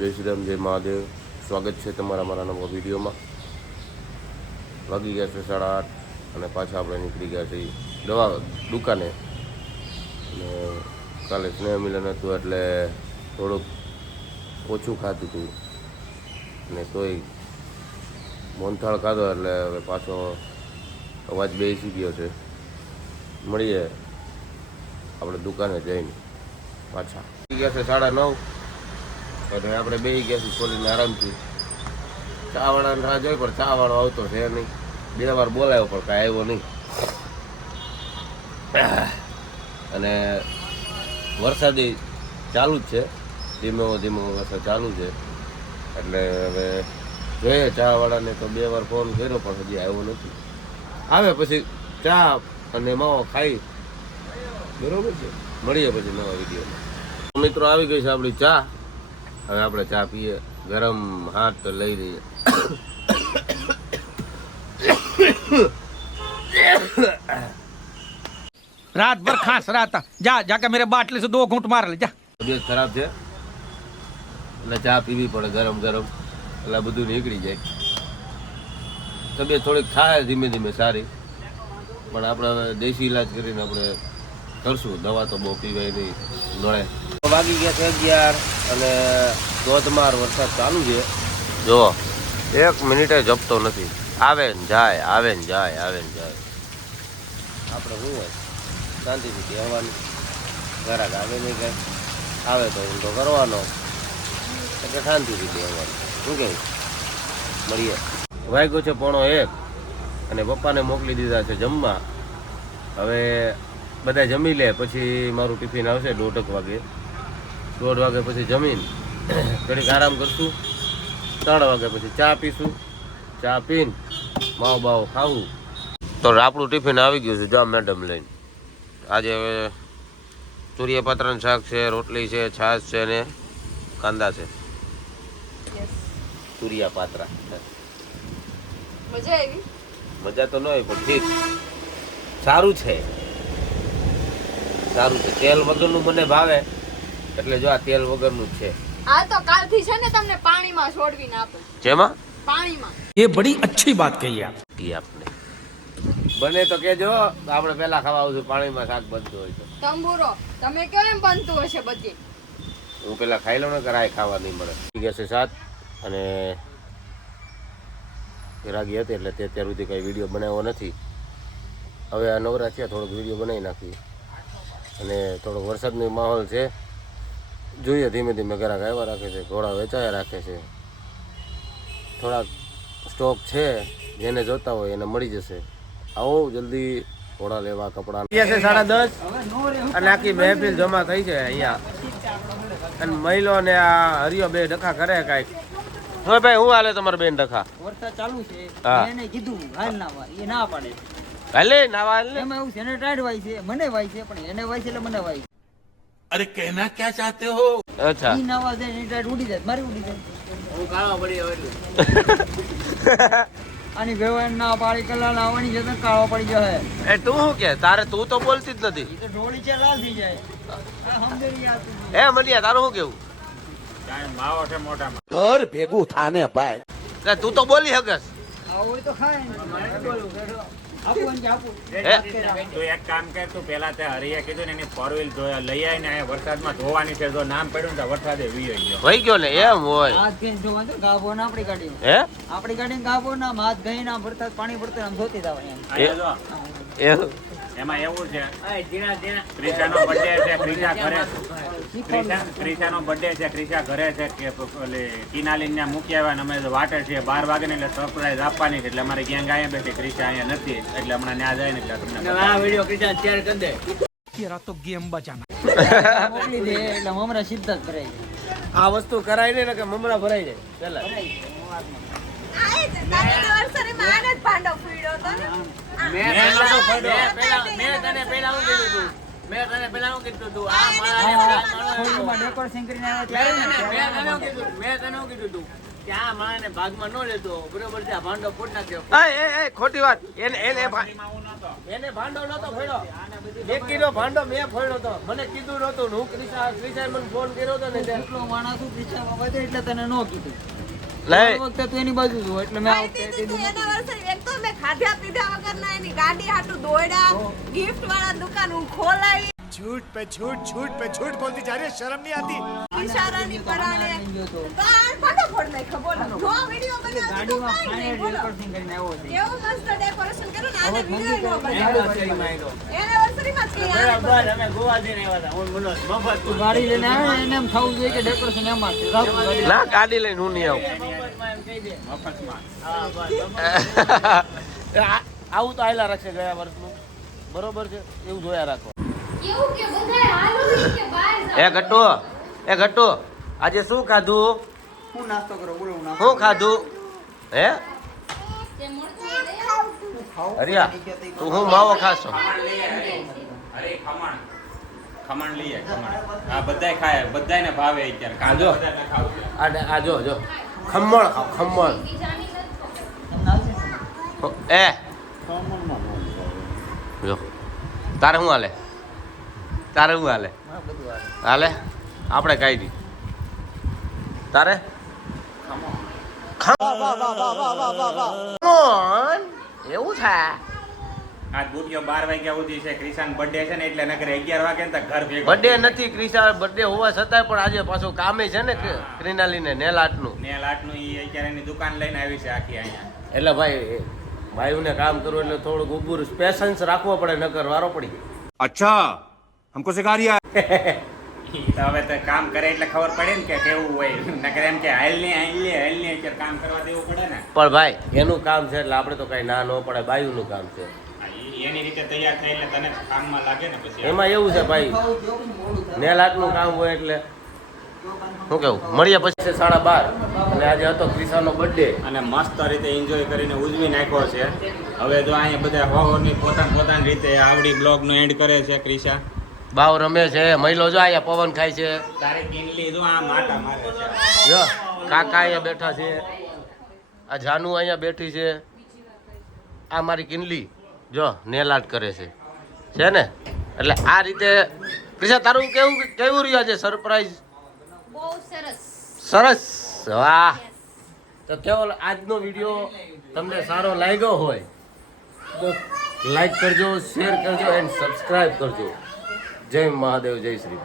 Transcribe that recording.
જય શ્રી રામ, જય મહાદેવ. સ્વાગત છે તમારા મારા નવા વિડીયોમાં. વાગી ગયા છે 8:30 અને પાછા આપણે નીકળી ગયા છીએ દવા દુકાને. અને કાલે સ્નેહ મિલન હતું એટલે થોડુંક ઓછું ખાતું હતું અને તોય મોહનથાળ ખાધો એટલે હવે પાછો અવાજ બેસી ગયો છે. મળીએ આપણે દુકાને જઈને પાછા. ગયા છે 9:30 અને આપણે બેસી ગયા છીએ ખોલીને આરામથી. ચાવાળાને રાહ જોઈ પણ ચાવાળો આવતો છે નહીં. 2 વાર બોલાયો પણ કાંઈ આવ્યો નહીં. અને વરસાદી ચાલુ જ છે, ધીમો ધીમો વરસાદ ચાલુ છે. એટલે હવે જોઈએ ચાવાળાને તો 2 વાર ફોન કર્યો પણ હજી આવ્યો નથી. આવે પછી ચા અને માવો ખાઈ બરોબર છે. મળીએ પછી નવા વિડીયોમાં. મિત્રો આવી ગઈ છે આપણી ચા. હવે આપણે ચા પીએ. ગરમ હાથ લઈ લઈએ. रात भर खांस रहा था। जा जाके मेरे बाटले से 2 घूंट मार ले जा। તબિયત ખરાબ છે એટલે ચા પીવી પડે ગરમ ગરમ, એટલે બધું નીકળી જાય. તબિયત થોડીક થાય ધીમે ધીમે સારી, પણ આપણે હવે દેશી ઇલાજ કરીને આપણે કરશું. દવા તો બહુ પીવાય નહીં, નળે. વાગી ગયા છે 11 અને ધોધમાર વરસાદ ચાલુ છે. જો 1 મિનિટે જપતો નથી. આવે ને જાય, આવે ને જાય, આવે ને જાય. આપણે શું હોય શાંતિથી કહેવાનું. ઘરાક આવે નહીં કાંઈ, આવે તો ઊંધો કરવાનો એટલે શાંતિથી કહેવાનું. શું કહે? મળીએ. વાગ્યો છે 1:45 અને પપ્પાને મોકલી દીધા છે જમવા. હવે બધા જમી લે પછી મારું ટિફિન આવશે 1:30 વાગે. 1:30 વાગે પછી જમીન ઘડીક આરામ કરશું. 3 વાગે પછી ચા પીશું. ચા પીને માવો બાવો ખાવું. તો આપણું ટિફિન આવી ગયું છે. જા મેડમ લઈને. આજે હવે સૂર્યપાત્રાનું શાક છે, રોટલી છે, છાશ છે ને કાંદા છે. સૂર્યપાત્રા મજા આવી? મજા તો ન હોય પણ ઠીક, સારું છે. સારું છે. તેલ વગરનું મને ભાવે એટલે જો આ તેલ વગરનું જ છે. આ તો કાલથી છે ને તમને પાણીમાં છોડવીને આપે. જેમાં પાણીમાં. ये बड़ी अच्छी बात कही आप। આપને બને તો કેજો, આપણે પેલા ખાવા આવશું. પાણીમાં શાક બનતું હોય તો તંબુરો તમે કેમ એમ બનતું હશે બધી? હું પેલા ખાઈ લઉં ને, કરાય ખાવા નહીં મળે. ગયા છે 7 અને રાગી હતી એટલે તે અત્યાર સુધી કંઈ વિડીયો બનાવ્યો નથી. હવે આ નવરા થયા થોડોક વિડીયો બનાવી નાખીએ. અને થોડોક વરસાદનો માહોલ છે, જોઈએ ધીમે ધીમે ગ્રાહક આવ્યા રાખે છે, ઘોડા વેચાયા રાખે છે. થોડાક સ્ટોક છે, જેને જોતા હોય એને મળી જશે. આવો જલ્દી ઘોડા લેવા, કપડા. 10:30 અને આખી મહેફિલ જમા થઈ છે અહીંયા. અને મહિલો ને આ હરિયો 2 ડખા કરે કાંઈક. હવે ભાઈ હું હાલે તમારે 2 ડખા? વરસાદ ચાલુ છે. હા. એને કીધું હાલ નાવા, એ ના પાડે. હાલે નાવા હાલ ને. એમાં એવું છે, એને ટાઈડ વાય છે, મને વાય છે, પણ એને વાય છે એટલે મને વાય. अरे कहना क्या चाहते हो? અચ્છા ઈ નાવા જાય એની ટાઈડ ઉડી જાય, મારી ઉડી જાય. હું કાળો પડી હવે. આની વેવાણ ના પાડી કલા નાવાની જતો કાળો પડી જાય. એ તું શું કે? તારે તું તો બોલતી જ નથી. ઈ તો ઢોળી છે લાલ થઈ જાય. આ સમજેલી આ તું. એ મલિયા તારું શું કેવું? घर भेगू थाने भाई। કે તું તો બોલી હગસ. આવું હોય તો ખાય ને. આપું ને આપું. તું એક કામ કર, તું પેલા તે હરિયા કીધું ને એની 4 વ્હીલ લઈ આવીને અહીંયા વરસાદમાં ધોવાની છે. જો નામ પડ્યું ને તો વરસાદે વીયો ગયો. વહી ગયો ને એમ હોય. હાથ ગઈને જોવા તો ગાભો ના આપણી ગાડી. હે આપણી ગાડી ગાભો ના હાથ ગઈ ના વરસાદ પાણી પડતું આમ ધોતી જવાની એમ. અહીંયા જો એ એમાં એવું છે, ક્રિશાનો બર્થડે છે, ક્રિશા ઘરે ક્રિશાનો બર્થડે છે, ક્રિશા ઘરે છે કે કિનાલીન ને મૂકી આવ્યા ને અમે વાટે છીએ 12 વાગે ને એટલે સરપ્રાઈઝ આપવાની છે. એટલે અમારી ગેંગ અહીંયા બેઠી, ક્રિશા અહીંયા નથી એટલે હમણાં ત્યાં જાય ને એટલે તમને આ વિડીયો ક્રિશા શેર કરી દે. तेरा तो गेम बचाना। મોકલી દે એટલે હમણાં સીધા જ ભરાઈ જાય. આ વસ્તુ કરાય નહીં ને કે મમરા ભરાઈ જાય પેલા. આય જ તારે વર્ષરે માન જ ભાંડો ફૂડ્યો તો ને. મેં તને પહેલા હું કીધું તું, મેં તને પહેલા હું કીધું તું આ મારા ફોનમાં ડેકોરેશન કરીને આવ્યા ત્યારે ને મેં તને હું કીધું તું ત્યાં માને ભાગમાં ન લેતો બરોબર છે. આ ભાંડો ફોડ નાખ્યો. એ ખોટી વાત. એને ભાંડો નતો ફોડ્યો. એકીનો ભાંડો મેં ફોડ્યો તો. મને કીધું નતું. હું ક્રિશા મને ફોન કર્યો તો ને એટલો માણસ ક્રિશામાં વધે એટલે તને ન કીધું. લઈ આ વખતે તું એની બાજુ છું એટલે મેં આ વખતે ભાઈ કીધું દીદી એનિવર્સરી એક તો મેં ખાધા પીધા વગરના એની ગાડી હાટું દોડ્યા, ગિફ્ટ વાળા દુકાન હું ખોલાવી, झूठ पे झूठ बोलती जा रही है, शर्म नहीं आती. ઈશારાની પરાણે લઈને ગયો તો. તો આ ફોટો ફોડ નાખ્યો. બોલો જો વિડિયો બનાવતો તો ગાડીમાં કાંઈ નહીં, ફાઇનલ બોલો. ડેકોરેશન કરીને આવ્યો છે. કેવું મસ્ત ડેકોરેશન કર્યું ને આને હવે વિડિયો મંદિર નો બનાવ્યો. એનિવર્સરીમાં જ કંઈ આને બનાવ્યું. તું ગાડી લઈને આવે ને એને એમ થવું જોઈએ કે ડેકોરેશન એમાં છે. રાખ ગાડી. ના ગાડી લઈને હું નહીં મફતમાં આવું તો આયલા રાખશે ગયા વર્ષનું બરોબર છે એવું જોયા રાખો. કેવું કે બધાય હાલો કે બહાર એ ઘટ્ટુ આજે શું ખાધું? હું નાસ્તો કરો બોલો હું નાસ્તો શું ખાધું? હે તે મળતું દે ખાઉં. હરિયા તું હું માવો ખાશો? અરે ખમણ લઈએ ખમણ. આ બધાય ખાય બધાયને ભાવે અત્યારે કાંદો જો. બધાને ખાવું છે. આ જો ખમણ ખાઓ ખમણ. બીજાની નથી તમને આવશે ને? એ જો તારે શું હાલે? હા, બધું આવે. હાલે આપણે કાઈ દી તારે ખમણ એવું છે. આજ બુટિયો 12 વાગ્યા સુધી છે. ક્રિશાન બર્થડે છે ને એટલે નકરે 11 વાગે ને તો ઘર ભેગો. બર્થડે નથી ક્રિશા બર્થડે હોવા છતાંય પણ આજે પાછું કામે છે ને ક્રિનાલીને નેલ આર્ટનું. નેલ આર્ટનું ઈ અત્યારે એની દુકાન લઈને આવી છે આખી અહીંયા. એટલે ભાઈ ભાઈઓને કામ કરવું એટલે થોડુંક ઉભું પેશન્સ રાખવો પડે નકર વારો પડી જાય. अच्छा हमको सिखा रिया ઈ તો હવે તો કામ કરે એટલે ખબર પડે ને કે કેવું હોય. નકર એમ કે હાલ ને અત્યારે કામ કરવા દેવું પડે ને. પણ ભાઈ એનું કામ છે એટલે આપણે તો કઈ ના ન પડે. બાયુનું કામ છે એની રીતે તૈયાર થઈ એટલે તને કામમાં લાગે ને પછી. એમાં એવું છે ભાઈ ખાવું જો કે મોડું થાય. નેલ આર્ટનું કામ હોય એટલે શું કેવું મળીએ પછી 12:30 અને આજે હતો ક્રિશાનો બર્થડે. અને મસ્ત રીતે એન્જોય કરીને ઉજવી નાખ્યો છે. હવે જો અહીંયા બધા હોવાની પોતાની રીતે આવડી બ્લોગ નો એન્ડ કરે છે ક્રિશા. બાવ રમે છે મહિલો જો અહીંયા પવન ખાય છે. તારે કિનલી જો આ માટા મારે છે. જો કાકા અહીંયા બેઠા છે. આ જાનુ અહીંયા બેઠી છે. આ મારી કિનલી જો નેલ આર્ટ કરે છે ને. એટલે આ રીતે ક્રિશા તારું કેવું રહ્યું છે સરપ્રાઈઝ? બહુ સરસ સરસ વાહ. તો કેવો આજનો વિડીયો તમને સારો લાગ્યો હોય તો લાઈક કરજો, શેર કરજો એન્ડ સબસ્ક્રાઇબ કરજો. જય મહાદેવ, જય શ્રી